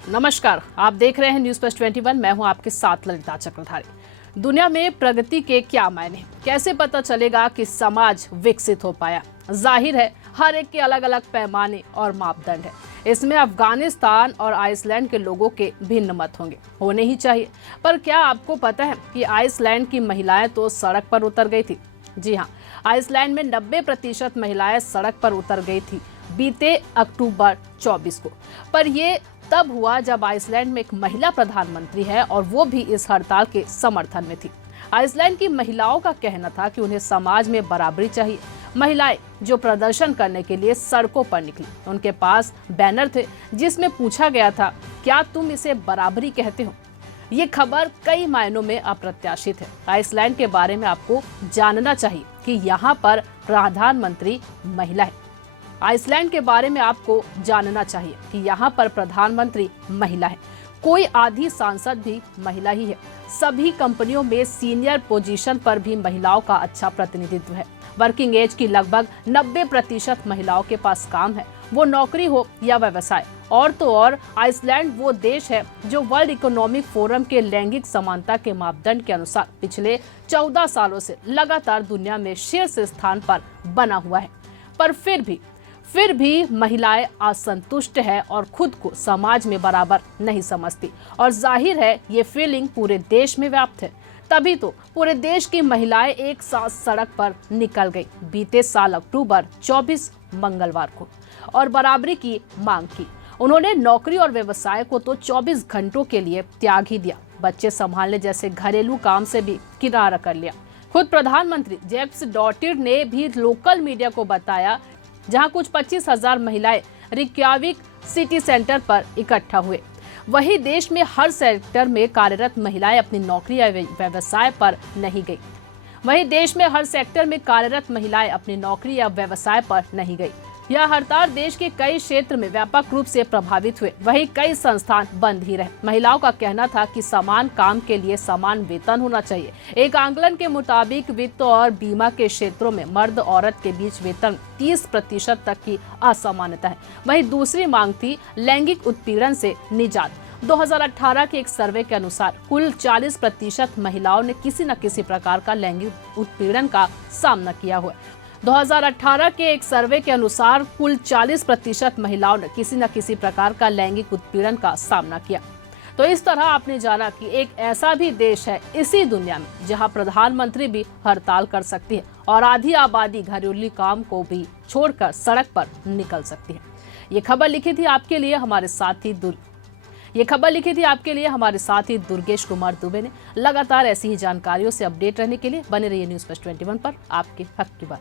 नमस्कार, आप देख रहे हैं न्यूज़ प्लस 21। मैं हूं आपके साथ ललिता चक्रधारी। दुनिया में प्रगति के क्या मायने, कैसे पता चलेगा कि समाज विकसित हो पाया? जाहिर है हर एक के अलग अलग पैमाने और मापदंड है। इसमें अफगानिस्तान और आइसलैंड के लोगों के भिन्न मत होने ही चाहिए। पर क्या आपको पता है कि आइसलैंड की महिलाएं तो सड़क पर उतर गई थी? जी हाँ, आइसलैंड में 90% महिलाएं सड़क पर उतर गई थी बीते अक्टूबर 24 को। पर ये तब हुआ जब आइसलैंड में एक महिला प्रधानमंत्री है और वो भी इस हड़ताल के समर्थन में थी। आइसलैंड की महिलाओं का कहना था कि उन्हें समाज में बराबरी चाहिए। महिलाएं जो प्रदर्शन करने के लिए सड़कों पर निकली, उनके पास बैनर थे जिसमें पूछा गया था, क्या तुम इसे बराबरी कहते हो? ये खबर कई मायनों में अप्रत्याशित है। आइसलैंड के बारे में आपको जानना चाहिए कि यहाँ पर प्रधानमंत्री महिला है। आइसलैंड के बारे में आपको जानना चाहिए कि यहाँ पर प्रधानमंत्री महिला है। कोई आधी सांसद भी महिला ही है। सभी कंपनियों में सीनियर पोजीशन पर भी महिलाओं का अच्छा प्रतिनिधित्व है। वर्किंग एज की लगभग 90% महिलाओं के पास काम है, वो नौकरी हो या व्यवसाय। और तो और आइसलैंड वो देश है जो वर्ल्ड इकोनॉमिक फोरम के लैंगिक समानता के मापदंड के अनुसार पिछले 14 सालों से लगातार दुनिया में शीर्ष स्थान पर बना हुआ है। पर फिर भी महिलाएं असंतुष्ट है और खुद को समाज में बराबर नहीं समझती। और जाहिर है ये फीलिंग पूरे देश में व्याप्त है। तभी तो पूरे देश की महिलाएं एक साथ सड़क पर निकल गई बीते साल अक्टूबर 24 मंगलवार को और बराबरी की मांग की। उन्होंने नौकरी और व्यवसाय को तो 24 घंटों के लिए त्याग ही दिया। बच्चे संभालने जैसे घरेलू काम से भी किनारा कर लिया। खुद प्रधानमंत्री जेम्स डॉटिर ने भी लोकल मीडिया को बताया, जहां कुछ 25,000 महिलाएं रिक्याविक सिटी सेंटर पर इकट्ठा हुए। वहीं देश में हर सेक्टर में कार्यरत महिलाएं अपनी नौकरी या व्यवसाय पर नहीं गई। यह हड़ताल देश के कई क्षेत्र में व्यापक रूप से प्रभावित हुए। वहीं कई संस्थान बंद ही रहे। महिलाओं का कहना था कि समान काम के लिए समान वेतन होना चाहिए। एक आंकलन के मुताबिक वित्त और बीमा के क्षेत्रों में मर्द औरत के बीच वेतन 30% तक की असमानता है। वहीं दूसरी मांग थी लैंगिक उत्पीड़न से निजात। 2018 के एक सर्वे के अनुसार कुल 40% महिलाओं ने किसी न किसी प्रकार का लैंगिक उत्पीड़न का सामना किया हुआ है। 2018 के एक सर्वे के अनुसार कुल 40% महिलाओं ने किसी न किसी प्रकार का लैंगिक उत्पीड़न का सामना किया। तो इस तरह आपने जाना कि एक ऐसा भी देश है इसी दुनिया में जहां प्रधानमंत्री भी हड़ताल कर सकती है और आधी आबादी घरेलू काम को भी छोड़कर सड़क पर निकल सकती है। ये खबर लिखी थी आपके लिए हमारे साथी दुर्गेश कुमार दुबे ने। लगातार ऐसी ही जानकारियों से अपडेट रहने के लिए बने रहिए न्यूज़ प्लस 21 पर। आपके हक की बात।